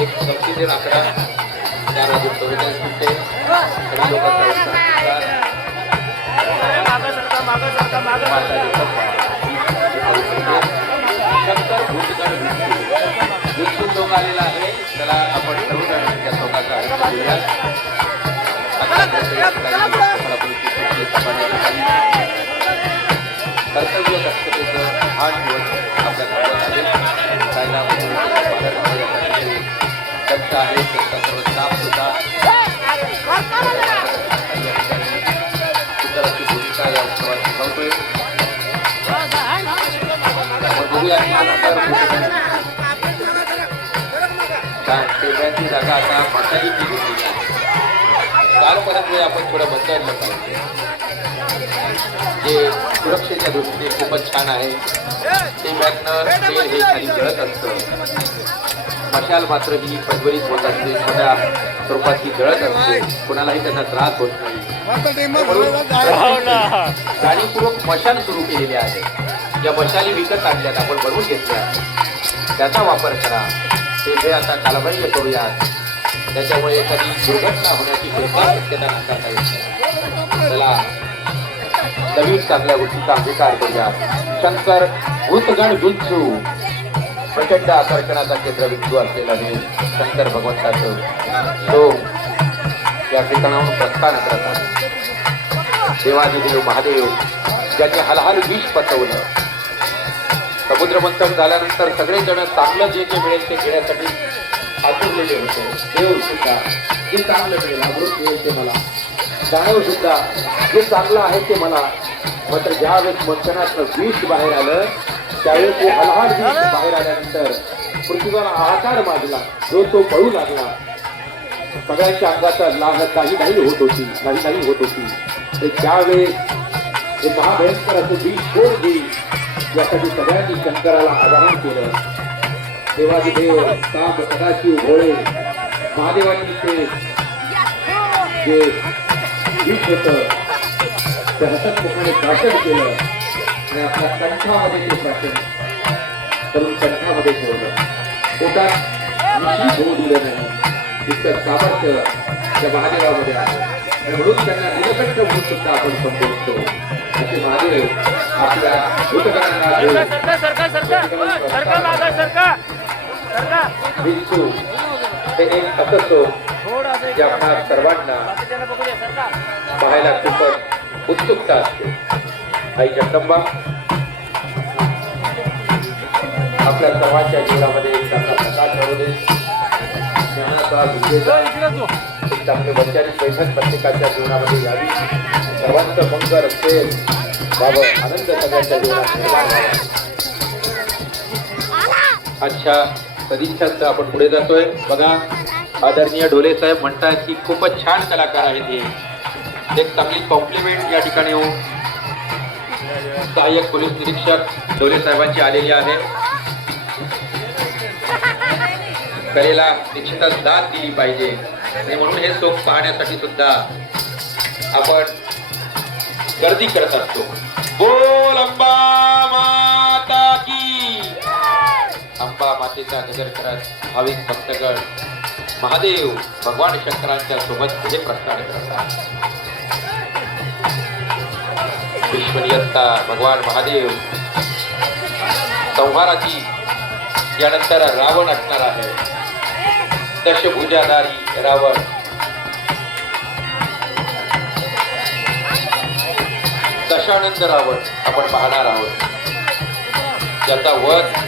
एक संख्येतील आकडा 4,44 मिनिटे आणि आलेला आहे. त्याला आपण सर्वजण या चौकाचा कर्तव्य दक्षतेचं भान ठेवून आपल्या आले जायला दक्ष आहे. त्यांचा सर्व स्टाफ सुद्धा उत्तराची भूमिका या उत्सवात शिकवतोय. टेब्याची जागा आता मशालीची घेतली आहे. कालपर्यंत आपण थोडं बदललं पाहिजे. जे सुरक्षेच्या दृष्टीने खूपच छान आहे. टेब्यातनं तेल हे खाली जळत असतं. मशाल मात्र ही प्रज्वलित होत असते, छोट्या स्वरूपाची जळत असते, कोणालाही त्याचा त्रास होत नाही. जाणीवपूर्वक मशाल सुरू केलेली आहे. या मशाली विकत आणल्यात, आपण बनवून घेतल्या, त्याचा वापर करा. ते आता कालबाह्य करूयात. त्याच्यामुळे एखादी दुर्घटना होण्याची शक्यता नाकारता येत नाही. त्याला नवीन चांगल्या गोष्टीचा अंगीकार करूया. शंकर भूतगण बिंदू, प्रचंड आकर्षणाचा केंद्रबिंदू असलेला हे शंकर भगवंताचं तो या ठिकाणाहून प्रस्थान करत आहे. देवादिदेव महादेव ज्यांनी हलहाल विष पचवलं. समुद्र मंथन झाल्यानंतर सगळेजण चांगलं जे मिळेल ते घेण्यासाठी आतुरलेले होते. देव सुद्धा जे चांगलं मिळेल, अमृत मिळेल ते मला, दानव सुद्धा जे चांगलं आहे ते मला. मात्र ज्यावेळेस मंथनातलं विष बाहेर आलं त्यावेळेस ते हलहाल विष बाहेर आल्यानंतर पृथ्वीवर हाहाकार माजला. जो तो पळू लागला. सगळ्यांच्या अंगाचा लाग काही होत होती. ते त्यावेळेस हे महाभयंकर असं विष सोड देईल यासाठी सगळ्यांनी शंकराला आवाहन केलं. देवादिदेव साप सदाशिव भोळे महादेवांनी ते जे विष होतं ते हसतमुखाने प्राशन केलं आणि आपल्या कंठामध्ये ते प्राशन करून कंठामध्ये ठेवलं. पोटात निश्चित होऊ दिलं नाही. इतकं सामर्थ्य त्या महादेवामध्ये आहे आणि म्हणून त्यांना निलकंठ म्हणून सुद्धा आपण संबोधतो. असे महादेव आपल्या भूतगणांना बिंदू हे एक असतो जे आपल्या सर्वांना पाहायला खूपच उत्सुकता असते. आई जगदंबा आपल्या सर्वांच्या जीवनामध्ये एक चांगला प्रकाश घडू दे. ज्ञानाचा एक चांगली वैचारिक बैठक प्रत्येकाच्या जीवनामध्ये यावी. सर्वांचं मंगल असेल बाबा, आनंद सगळ्यांच्या जीवनात निर्माण व्हावा. अच्छा सदिच्छांचं आपण पुढे जातोय. बघा आदरणीय ढोले साहेब म्हणतात की खूपच छान कलाकार आहेत हे. एक चांगली कॉम्प्लिमेंट या ठिकाणी सहाय्यक पोलीस निरीक्षक ढोले साहेबांची आलेली आहे. कलेला निश्चितच दाद दिली पाहिजे आणि म्हणून हे शोक पाहण्यासाठी सुद्धा आपण गर्दी करत असतो. बोल अंबा माता की. अंबा मातेचा नजर करत भाविक भक्तगण महादेव भगवान शंकरांच्या सोबत पुढे प्रस्थान करतात. विश्वनियंता भगवान महादेव संहाराची यानंतर रावण असणार आहे. दशभुजाधारी रावण. दशानंद रावण आपण पाहणार आहोत. त्याचा वध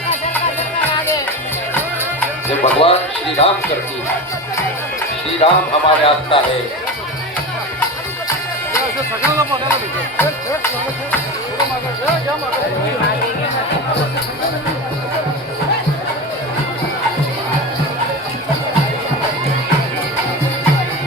जे भगवान श्री राम करतील. श्री राम हमारे आस्था है.